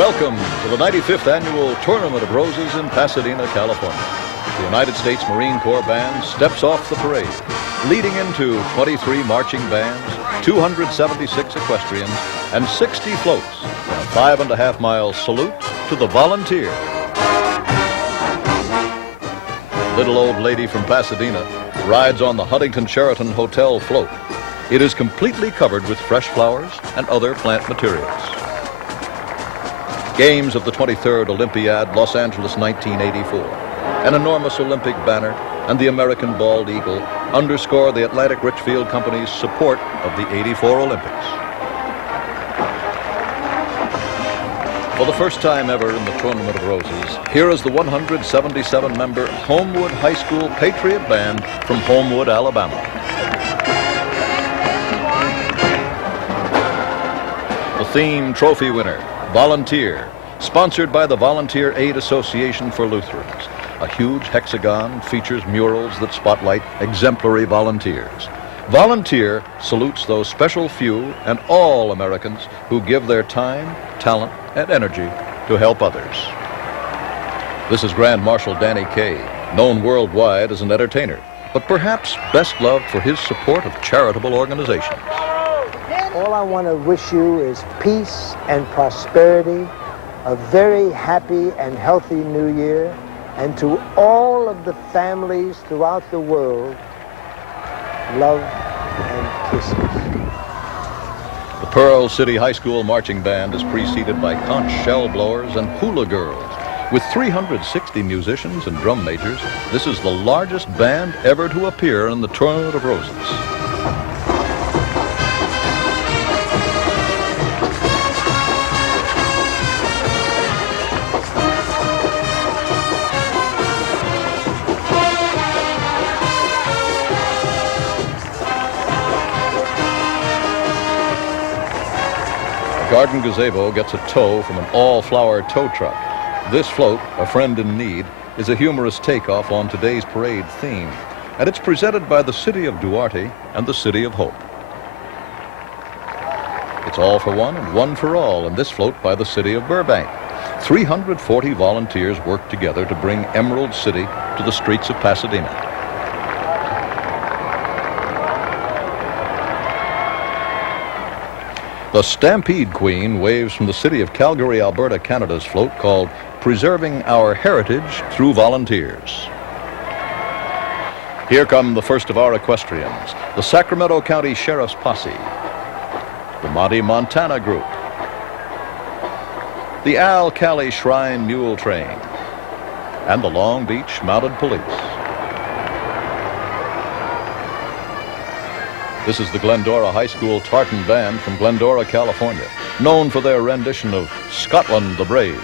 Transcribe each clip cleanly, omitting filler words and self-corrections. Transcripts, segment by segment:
Welcome to the 95th Annual Tournament of Roses in Pasadena, California. The United States Marine Corps Band steps off the parade, leading into 23 marching bands, 276 equestrians, and 60 floats in a 5.5-mile salute to the volunteer. Little old lady from Pasadena rides on the Huntington Sheraton Hotel float. It is completely covered with fresh flowers and other plant materials. Games of the 23rd Olympiad, Los Angeles, 1984. An enormous Olympic banner and the American bald eagle underscore the Atlantic Richfield Company's support of the '84 Olympics. For the first time ever in the Tournament of Roses, here is the 177-member Homewood High School Patriot Band from Homewood, Alabama. The theme trophy winner, Volunteer, sponsored by the Volunteer Aid Association for Lutherans. A huge hexagon features murals that spotlight exemplary volunteers. Volunteer salutes those special few and all Americans who give their time, talent, and energy to help others. This is Grand Marshal Danny Kaye, known worldwide as an entertainer, but perhaps best loved for his support of charitable organizations. All I want to wish you is peace and prosperity, a very happy and healthy new year, and to all of the families throughout the world, love and kisses. The Pearl City High School Marching Band is preceded by conch shell blowers and hula girls. With 360 musicians and drum majors, this is the largest band ever to appear in the Tournament of Roses. Garden Gazebo gets a tow from an all-flower tow truck. This float, A Friend in Need, is a humorous takeoff on today's parade theme, and it's presented by the City of Duarte and the City of Hope. It's all for one and one for all in this float by the City of Burbank. 340 volunteers work together to bring Emerald City to the streets of Pasadena. The Stampede Queen waves from the city of Calgary, Alberta, Canada's float called Preserving Our Heritage Through Volunteers. Here come the first of our equestrians, the Sacramento County Sheriff's Posse, the Monte Montana Group, the Al Cali Shrine Mule Train, and the Long Beach Mounted Police. This is the Glendora High School Tartan Band from Glendora, California, known for their rendition of Scotland the Brave.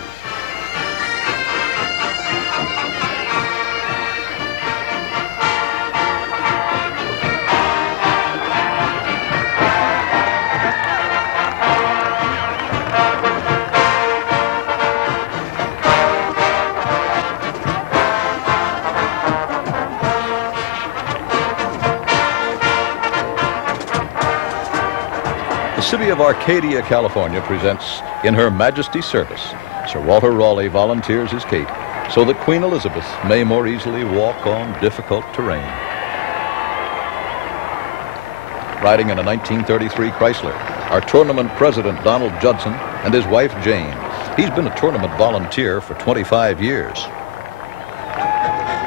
The City of Arcadia, California presents In Her Majesty's Service. Sir Walter Raleigh volunteers his cape so that Queen Elizabeth may more easily walk on difficult terrain. Riding in a 1933 Chrysler, our tournament president, Donald Judson, and his wife, Jane. He's been a tournament volunteer for 25 years.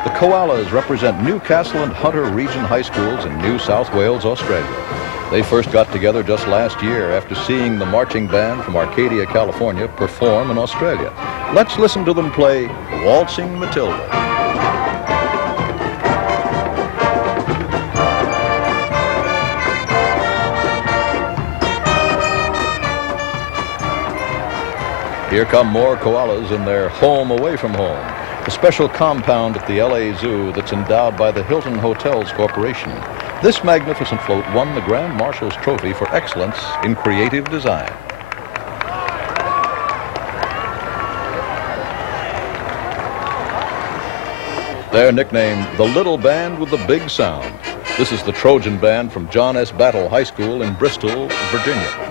The Koalas represent Newcastle and Hunter Region High Schools in New South Wales, Australia. They first got together just last year after seeing the marching band from Arcadia, California perform in Australia. Let's listen to them play Waltzing Matilda. Here come more koalas in their home away from home, a special compound at the LA Zoo that's endowed by the Hilton Hotels Corporation. This magnificent float won the Grand Marshal's Trophy for excellence in creative design. They're nicknamed the Little Band with the Big Sound. This is the Trojan Band from John S. Battle High School in Bristol, Virginia.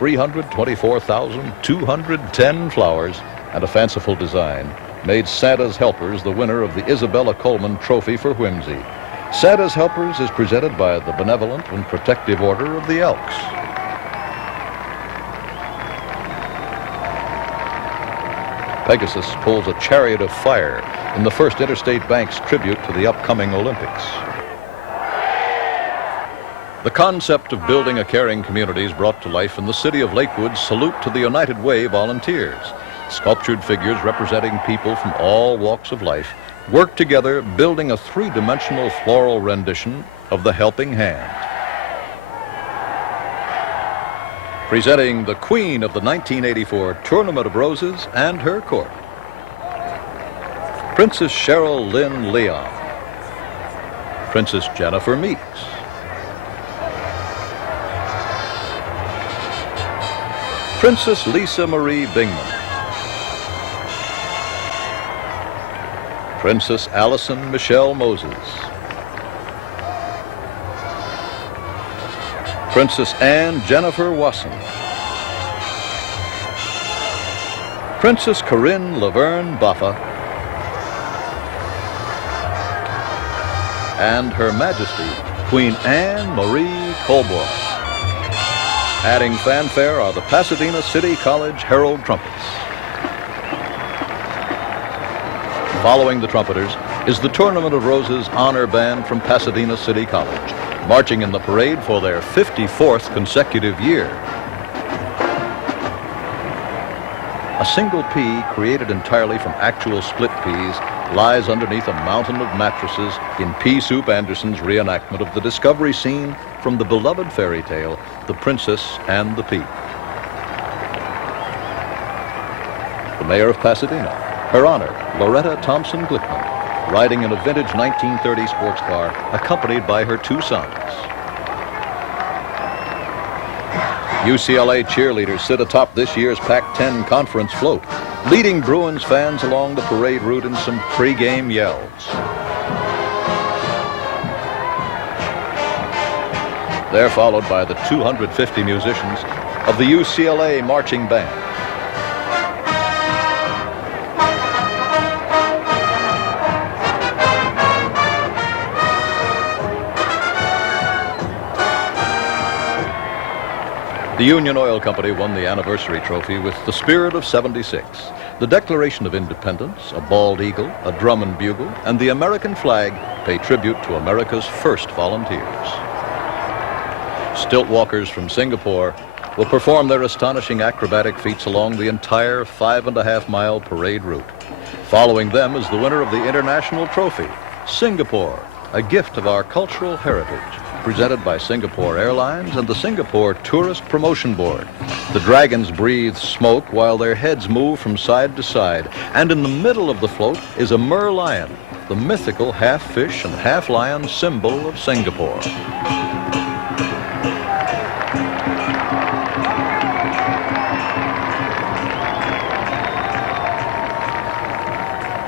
324,210 flowers and a fanciful design made Santa's Helpers the winner of the Isabella Coleman Trophy for Whimsy. Santa's Helpers is presented by the Benevolent and Protective Order of the Elks. Pegasus pulls a chariot of fire in the First Interstate Bank's tribute to the upcoming Olympics. The concept of building a caring community is brought to life in the city of Lakewood's Salute to the United Way volunteers. Sculptured figures representing people from all walks of life work together, building a three-dimensional floral rendition of the helping hand. Presenting the queen of the 1984 Tournament of Roses and her court, Princess Cheryl Lynn Leon, Princess Jennifer Meeks, Princess Lisa Marie Bingman, Princess Allison Michelle Moses, Princess Anne Jennifer Wasson, Princess Corinne Laverne Baffa, and Her Majesty Queen Anne Marie Colbourn. Adding fanfare are the Pasadena City College Herald Trumpets. Following the trumpeters is the Tournament of Roses Honor Band from Pasadena City College, marching in the parade for their 54th consecutive year. A single pea, created entirely from actual split peas, lies underneath a mountain of mattresses in Pea Soup Anderson's reenactment of the discovery scene from the beloved fairy tale, The Princess and the Pea. The mayor of Pasadena, Her Honor Loretta Thompson Glickman, riding in a vintage 1930 sports car, accompanied by her two sons. UCLA cheerleaders sit atop this year's Pac-10 conference float, leading Bruins fans along the parade route in some pregame yells. They're followed by the 250 musicians of the UCLA Marching Band. The Union Oil Company won the anniversary trophy with the Spirit of '76, the Declaration of Independence, a bald eagle, a drum and bugle, and the American flag pay tribute to America's first volunteers. Stilt walkers from Singapore will perform their astonishing acrobatic feats along the entire 5.5-mile parade route. Following them is the winner of the International Trophy, Singapore, a gift of our cultural heritage, presented by Singapore Airlines and the Singapore Tourist Promotion Board. The dragons breathe smoke while their heads move from side to side, and in the middle of the float is a merlion, the mythical half-fish and half-lion symbol of Singapore.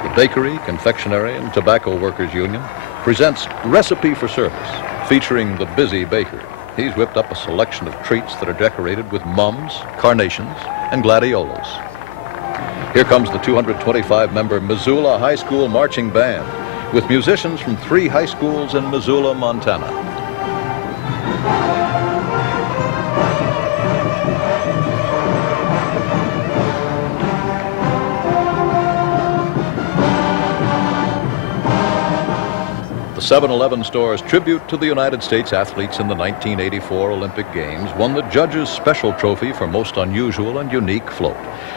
The Bakery, Confectionery, and Tobacco Workers Union presents Recipe for Service, featuring the busy baker. He's whipped up a selection of treats that are decorated with mums, carnations, and gladiolas. Here comes the 225-member Missoula High School Marching Band with musicians from 3 high schools in Missoula, Montana. The 7-Eleven store's tribute to the United States athletes in the 1984 Olympic Games won the judges' special trophy for most unusual and unique float.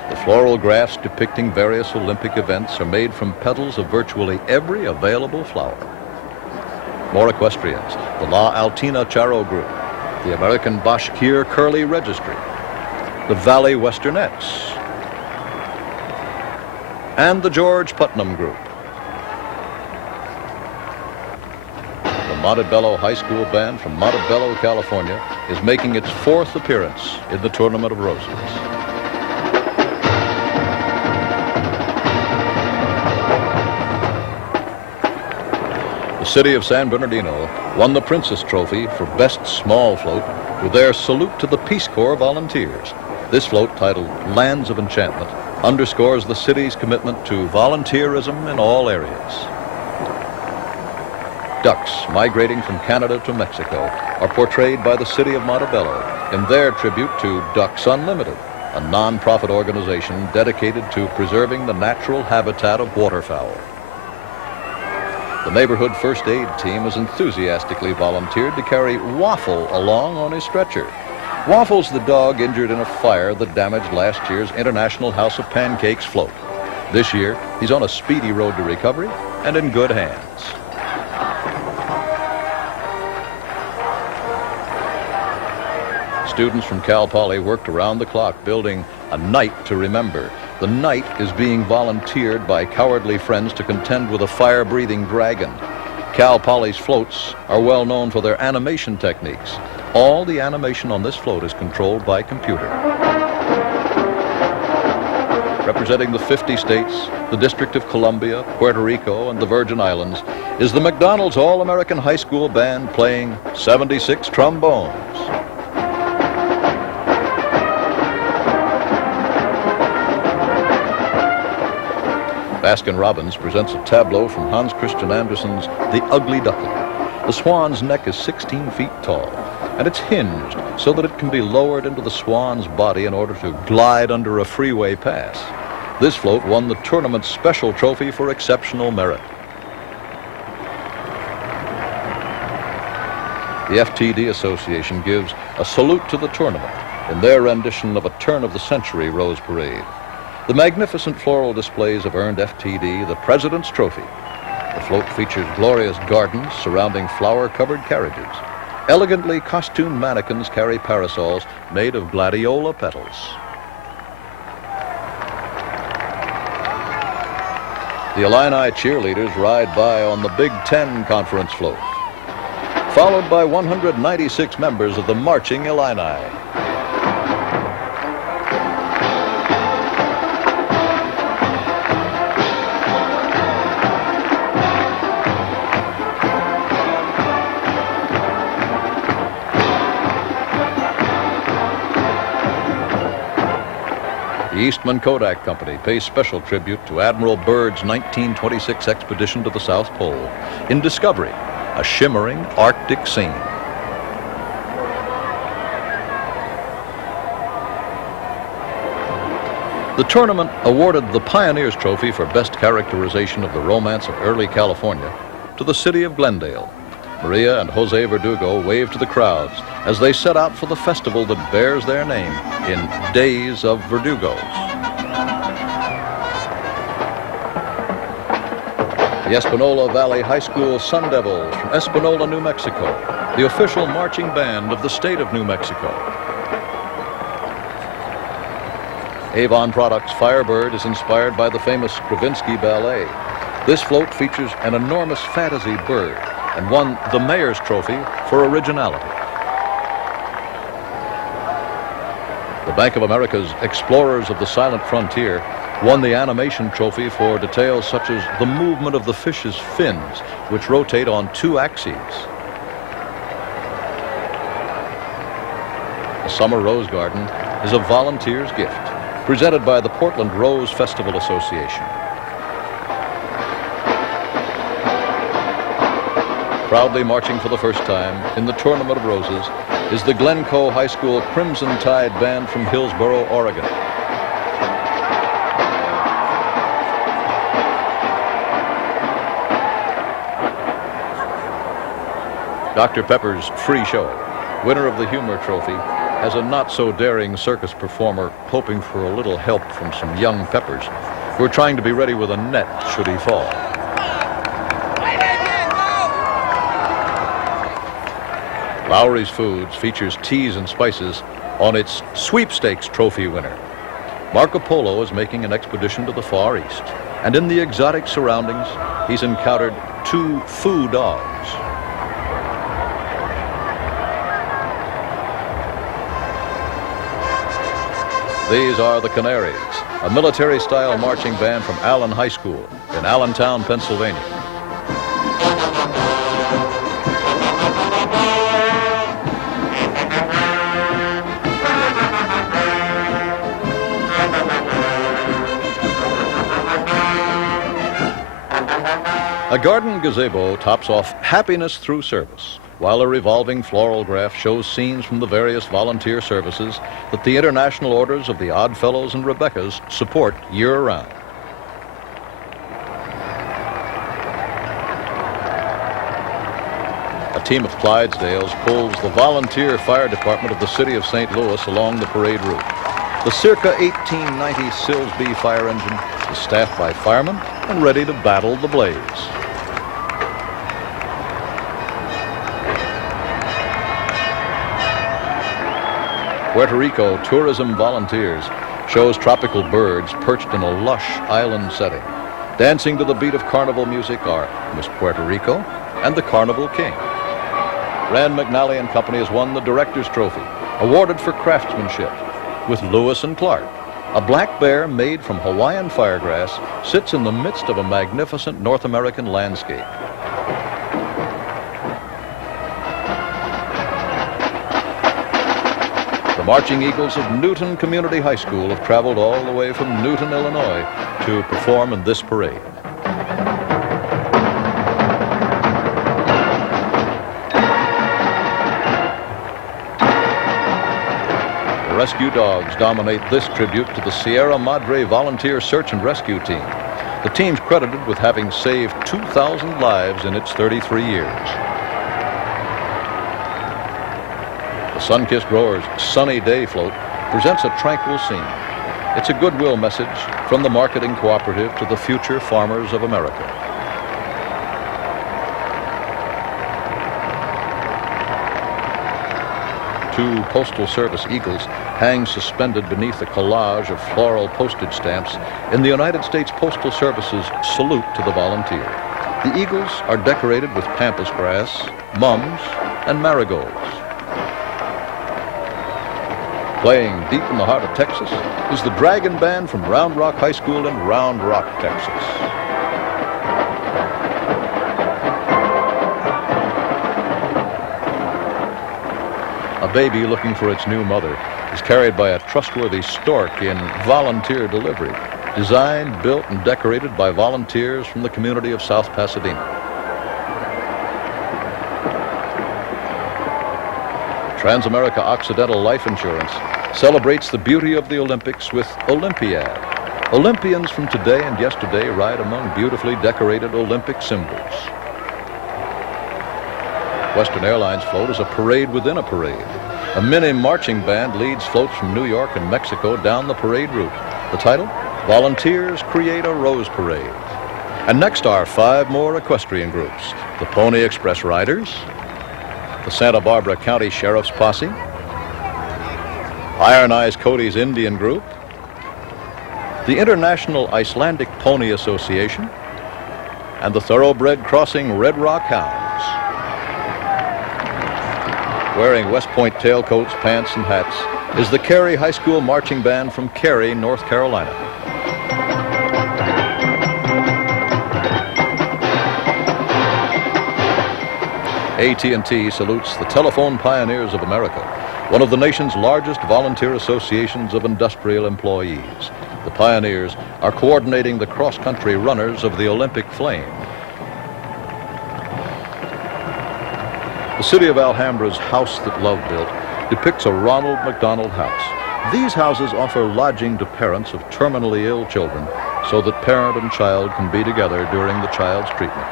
The floral graphs depicting various Olympic events are made from petals of virtually every available flower. More equestrians, the La Altina Charo Group, the American Bashkir Curly Registry, the Valley Westernettes, and the George Putnam Group. The Montebello High School Band from Montebello, California, is making its 4th appearance in the Tournament of Roses. The city of San Bernardino won the Princess Trophy for Best Small Float with their salute to the Peace Corps volunteers. This float, titled Lands of Enchantment, underscores the city's commitment to volunteerism in all areas. Ducks migrating from Canada to Mexico are portrayed by the city of Montebello in their tribute to Ducks Unlimited, a non-profit organization dedicated to preserving the natural habitat of waterfowl. The neighborhood first aid team has enthusiastically volunteered to carry Waffle along on his stretcher. Waffle's the dog injured in a fire that damaged last year's International House of Pancakes float. This year, he's on a speedy road to recovery and in good hands. Students from Cal Poly worked around the clock building a night to remember. The night is being volunteered by cowardly friends to contend with a fire-breathing dragon. Cal Poly's floats are well known for their animation techniques. All the animation on this float is controlled by computer. Representing the 50 states, the District of Columbia, Puerto Rico, and the Virgin Islands is the McDonald's All-American High School Band playing 76 trombones. Baskin-Robbins presents a tableau from Hans Christian Andersen's The Ugly Duckling. The swan's neck is 16 feet tall, and it's hinged so that it can be lowered into the swan's body in order to glide under a freeway pass. This float won the tournament's special trophy for exceptional merit. The FTD Association gives a salute to the tournament in their rendition of a turn-of-the-century Rose Parade. The magnificent floral displays have earned FTD the President's Trophy. The float features glorious gardens surrounding flower-covered carriages. Elegantly costumed mannequins carry parasols made of gladiola petals. The Illini cheerleaders ride by on the Big Ten Conference float, followed by 196 members of the Marching Illini. The Eastman Kodak Company pays special tribute to Admiral Byrd's 1926 expedition to the South Pole in Discovery, a shimmering Arctic scene. The tournament awarded the Pioneers Trophy for Best Characterization of the Romance of Early California to the city of Glendale. Maria and Jose Verdugo waved to the crowds as they set out for the festival that bears their name in Days of Verdugos. The Espanola Valley High School Sun Devils from Espanola, New Mexico, the official marching band of the state of New Mexico. Avon Products Firebird is inspired by the famous Stravinsky ballet. This float features an enormous fantasy bird and won the Mayor's Trophy for originality. The Bank of America's Explorers of the Silent Frontier won the Animation Trophy for details such as the movement of the fish's fins, which rotate on 2 axes. The Summer Rose Garden is a volunteer's gift, presented by the Portland Rose Festival Association. Proudly marching for the first time in the Tournament of Roses is the Glencoe High School Crimson Tide Band from Hillsboro, Oregon. Dr. Pepper's Free Show, winner of the Humor Trophy, has a not-so-daring circus performer hoping for a little help from some young Peppers who are trying to be ready with a net should he fall. Lowry's Foods features teas and spices on its Sweepstakes Trophy winner. Marco Polo is making an expedition to the Far East, and in the exotic surroundings, he's encountered 2 foo dogs. These are the Canaries, a military-style marching band from Allen High School in Allentown, Pennsylvania. A garden gazebo tops off happiness through service, while a revolving floral graph shows scenes from the various volunteer services that the International Orders of the Oddfellows and Rebeccas support year-round. A team of Clydesdales pulls the volunteer fire department of the city of St. Louis along the parade route. The circa 1890 Silsbee fire engine is staffed by firemen and ready to battle the blaze. Puerto Rico Tourism Volunteers shows tropical birds perched in a lush island setting. Dancing to the beat of carnival music are Miss Puerto Rico and the Carnival King. Rand McNally and Company has won the Director's Trophy, awarded for craftsmanship, with Lewis and Clark. A black bear made from Hawaiian firegrass sits in the midst of a magnificent North American landscape. The Marching Eagles of Newton Community High School have traveled all the way from Newton, Illinois, to perform in this parade. Rescue dogs dominate this tribute to the Sierra Madre Volunteer Search and Rescue Team. The team's credited with having saved 2,000 lives in its 33 years. The Sunkissed Growers' Sunny Day Float presents a tranquil scene. It's a goodwill message from the marketing cooperative to the future farmers of America. Two Postal Service eagles hang suspended beneath a collage of floral postage stamps in the United States Postal Service's salute to the volunteer. The eagles are decorated with pampas grass, mums, and marigolds. Playing deep in the heart of Texas is the Dragon Band from Round Rock High School in Round Rock, Texas. A baby looking for its new mother is carried by a trustworthy stork in volunteer delivery, designed, built, and decorated by volunteers from the community of South Pasadena. Transamerica Occidental Life Insurance celebrates the beauty of the Olympics with Olympiad. Olympians from today and yesterday ride among beautifully decorated Olympic symbols. Western Airlines float is a parade within a parade. A mini marching band leads floats from New York and Mexico down the parade route. The title, Volunteers Create a Rose Parade. And next are 5 more equestrian groups. The Pony Express Riders, the Santa Barbara County Sheriff's Posse, Iron Eyes Cody's Indian Group, the International Icelandic Pony Association, and the Thoroughbred Crossing Red Rock Hounds. Wearing West Point tailcoats, pants, and hats is the Cary High School Marching Band from Cary, North Carolina. AT&T salutes the Telephone Pioneers of America, one of the nation's largest volunteer associations of industrial employees. The Pioneers are coordinating the cross-country runners of the Olympic flame. The city of Alhambra's House That Love Built depicts a Ronald McDonald house. These houses offer lodging to parents of terminally ill children so that parent and child can be together during the child's treatment.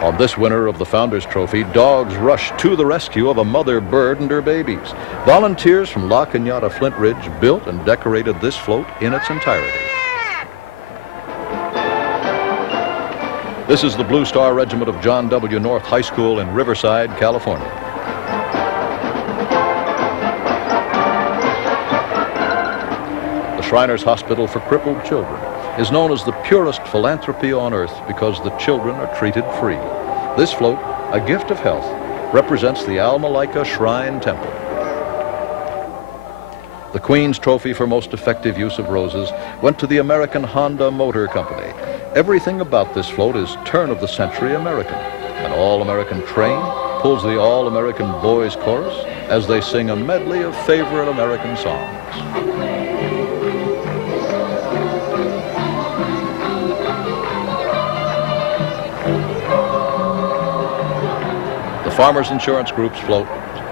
On this winner of the Founders Trophy, dogs rush to the rescue of a mother bird and her babies. Volunteers from La Cañada Flint Ridge built and decorated this float in its entirety. This is the Blue Star Regiment of John W. North High School in Riverside, California. The Shriners Hospital for Crippled Children is known as the purest philanthropy on earth because the children are treated free. This float, a gift of health, represents the Alma Laika Shrine Temple. The Queen's Trophy for Most Effective Use of Roses went to the American Honda Motor Company. Everything about this float is turn-of-the-century American. An all-American train pulls the All-American Boys Chorus as they sing a medley of favorite American songs. Farmers Insurance Group's float,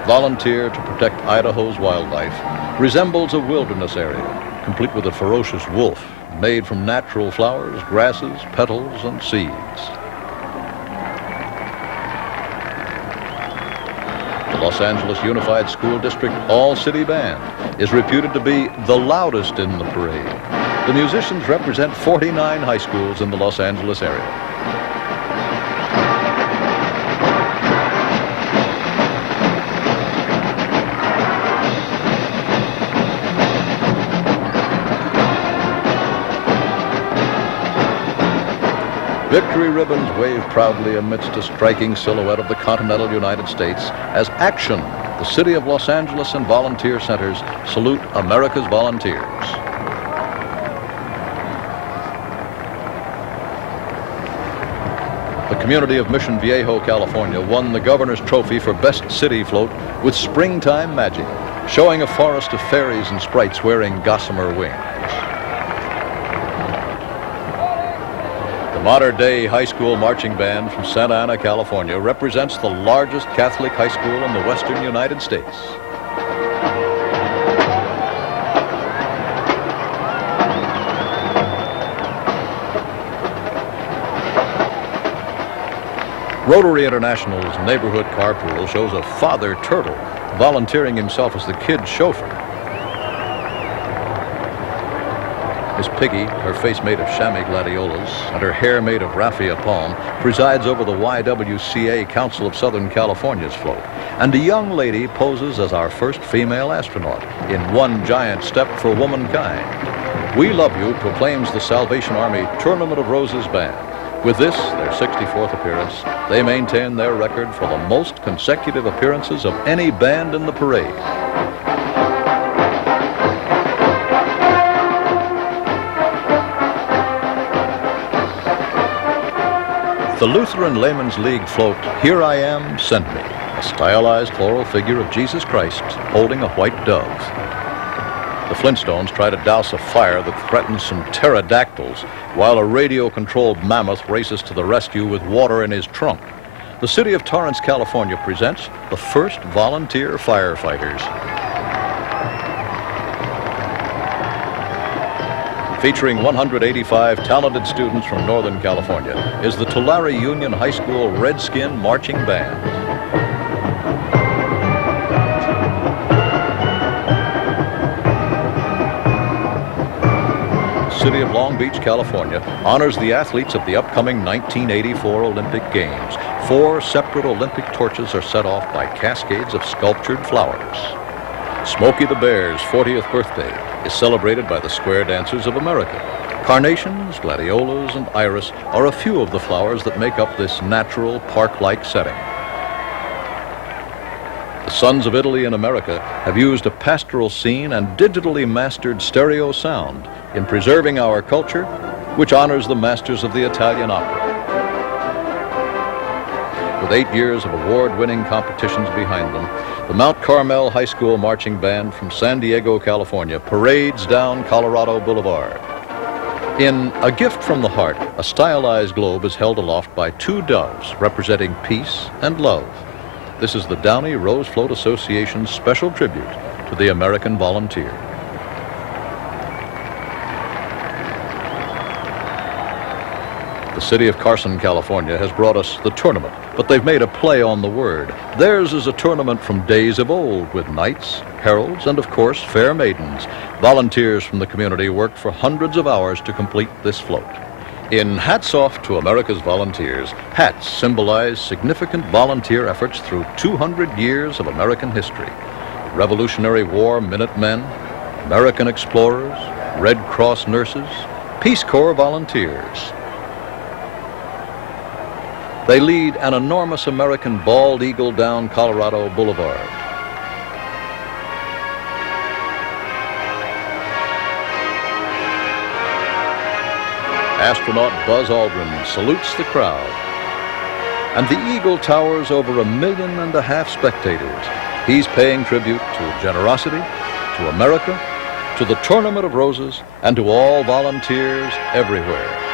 Volunteer to Protect Idaho's Wildlife, resembles a wilderness area, complete with a ferocious wolf made from natural flowers, grasses, petals, and seeds. The Los Angeles Unified School District All-City Band is reputed to be the loudest in the parade. The musicians represent 49 high schools in the Los Angeles area. Victory ribbons wave proudly amidst a striking silhouette of the continental United States as Action, the City of Los Angeles and volunteer centers salute America's volunteers. The community of Mission Viejo, California won the Governor's Trophy for Best City Float with Springtime Magic, showing a forest of fairies and sprites wearing gossamer wings. The modern-day high school marching band from Santa Ana, California represents the largest Catholic high school in the western United States. Rotary International's neighborhood carpool shows a father turtle volunteering himself as the kid's chauffeur. Miss Piggy, her face made of chamois gladiolas and her hair made of raffia palm, presides over the YWCA Council of Southern California's float. And a young lady poses as our first female astronaut in One Giant Step for Womankind. We Love You proclaims the Salvation Army Tournament of Roses Band. With this, their 64th appearance, they maintain their record for the most consecutive appearances of any band in the parade. The Lutheran Layman's League float, Here I Am, Send Me, a stylized floral figure of Jesus Christ holding a white dove. The Flintstones try to douse a fire that threatens some pterodactyls, while a radio-controlled mammoth races to the rescue with water in his trunk. The city of Torrance, California presents the first volunteer firefighters. Featuring 185 talented students from Northern California is the Tulare Union High School Redskin Marching Band. The city of Long Beach, California honors the athletes of the upcoming 1984 Olympic Games. 4 separate Olympic torches are set off by cascades of sculptured flowers. Smokey the Bear's 40th birthday is celebrated by the Square Dancers of America. Carnations, gladiolas, and iris are a few of the flowers that make up this natural, park-like setting. The Sons of Italy in America have used a pastoral scene and digitally mastered stereo sound in preserving our culture, which honors the masters of the Italian opera. With 8 years of award-winning competitions behind them, the Mount Carmel High School Marching Band from San Diego, California, parades down Colorado Boulevard. In A Gift from the Heart, a stylized globe is held aloft by 2 doves representing peace and love. This is the Downey Rose Float Association's special tribute to the American volunteer. The city of Carson, California has brought us the tournament, but they've made a play on the word. Theirs is a tournament from days of old with knights, heralds, and of course, fair maidens. Volunteers from the community worked for hundreds of hours to complete this float. In Hats Off to America's Volunteers, hats symbolize significant volunteer efforts through 200 years of American history. Revolutionary War Minutemen, American explorers, Red Cross nurses, Peace Corps volunteers. They lead an enormous American bald eagle down Colorado Boulevard. Astronaut Buzz Aldrin salutes the crowd. And the eagle towers over 1.5 million spectators. He's paying tribute to generosity, to America, to the Tournament of Roses, and to all volunteers everywhere.